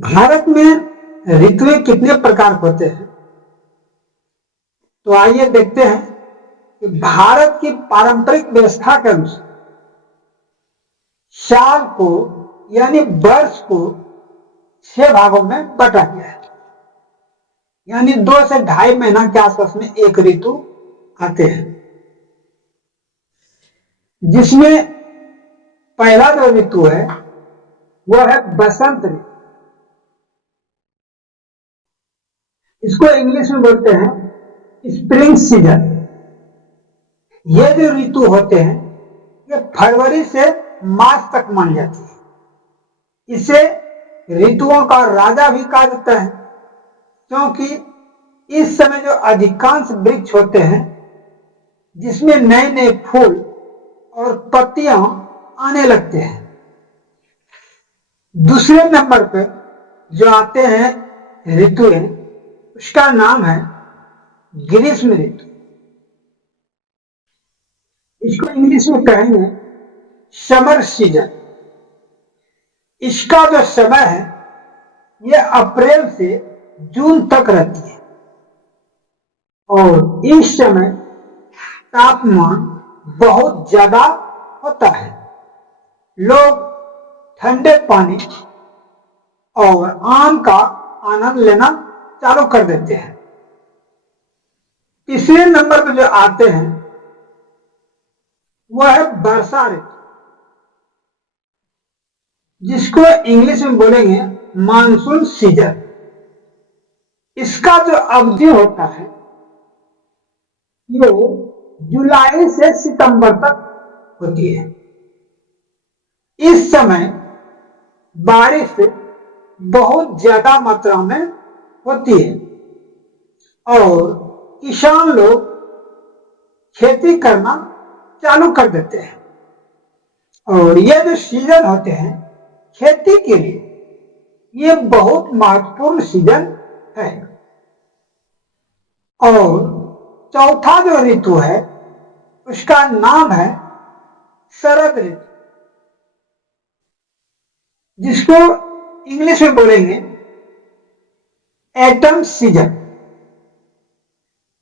भारत में ऋतुएं कितने प्रकार के होते हैं? तो आइए देखते हैं कि भारत की पारंपरिक व्यवस्था के अनुसार साल को यानी वर्ष को 6 भागों में बांटा गया है। यानी 2 से 2.5 महीना के आसपास में एक ऋतु आते हैं, जिसमें पहला जो ऋतु है वह है बसंत ऋतु। इसको इंग्लिश में बोलते हैं स्प्रिंग सीजन। ये जो ऋतु होते हैं ये फरवरी से मार्च तक मानी जाती है। इसे ऋतुओं का राजा भी कहा जाता है, क्योंकि इस समय जो अधिकांश वृक्ष होते हैं जिसमें नए नए फूल और पत्तियां आने लगते हैं। दूसरे नंबर पर जो आते हैं ऋतुएं, उसका नाम है ग्रीष्म ऋतु। इसको इंग्लिश में कहेंगे समर सीजन। इसका जो समय है यह अप्रैल से जून तक रहती है और इस समय तापमान बहुत ज्यादा होता है। लोग ठंडे पानी और आम का आनंद लेना चालू कर देते हैं। तीसरे नंबर पर जो आते हैं वह है वर्षा ऋतु, जिसको इंग्लिश में बोलेंगे मानसून सीजन। इसका जो अवधि होता है ये जुलाई से सितंबर तक होती है। इस समय बारिश बहुत ज्यादा मात्रा में होती है और किसान लोग खेती करना चालू कर देते हैं। और ये जो सीजन होते हैं खेती के लिए ये बहुत महत्वपूर्ण सीजन है। और चौथा जो ऋतु है उसका नाम है शरद ऋतु, जिसको इंग्लिश में बोलेंगे ऑटम सीजन।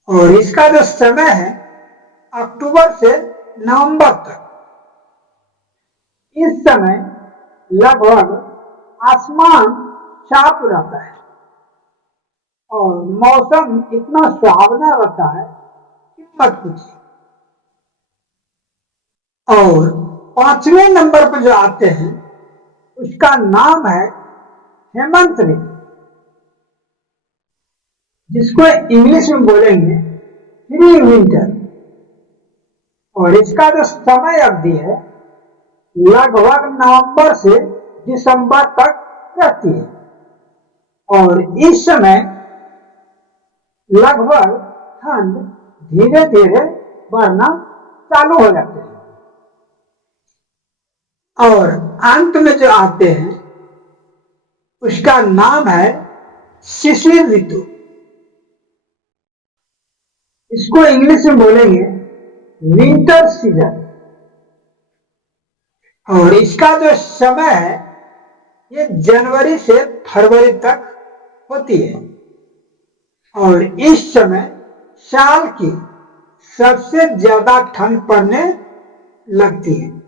और इसका जो समय है अक्टूबर से नवंबर तक। इस समय लगभग आसमान साफ रहता है और मौसम इतना सुहावना रहता है कि मत पूछिए। और 5वें नंबर पर जो आते हैं उसका नाम है हेमंत ऋतु, जिसको इंग्लिश में बोलेंगे प्री विंटर। और इसका जो समय अवधि है लगभग नवंबर से दिसंबर तक रहती है और इस समय लगभग ठंड धीरे धीरे बढ़ना चालू हो जाती है। और अंत में जो आते हैं उसका नाम है शिशिर ऋतु। इसको इंग्लिश में बोलेंगे विंटर सीजन। और इसका जो समय है ये जनवरी से फरवरी तक होती है और इस समय साल की सबसे ज्यादा ठंड पड़ने लगती है।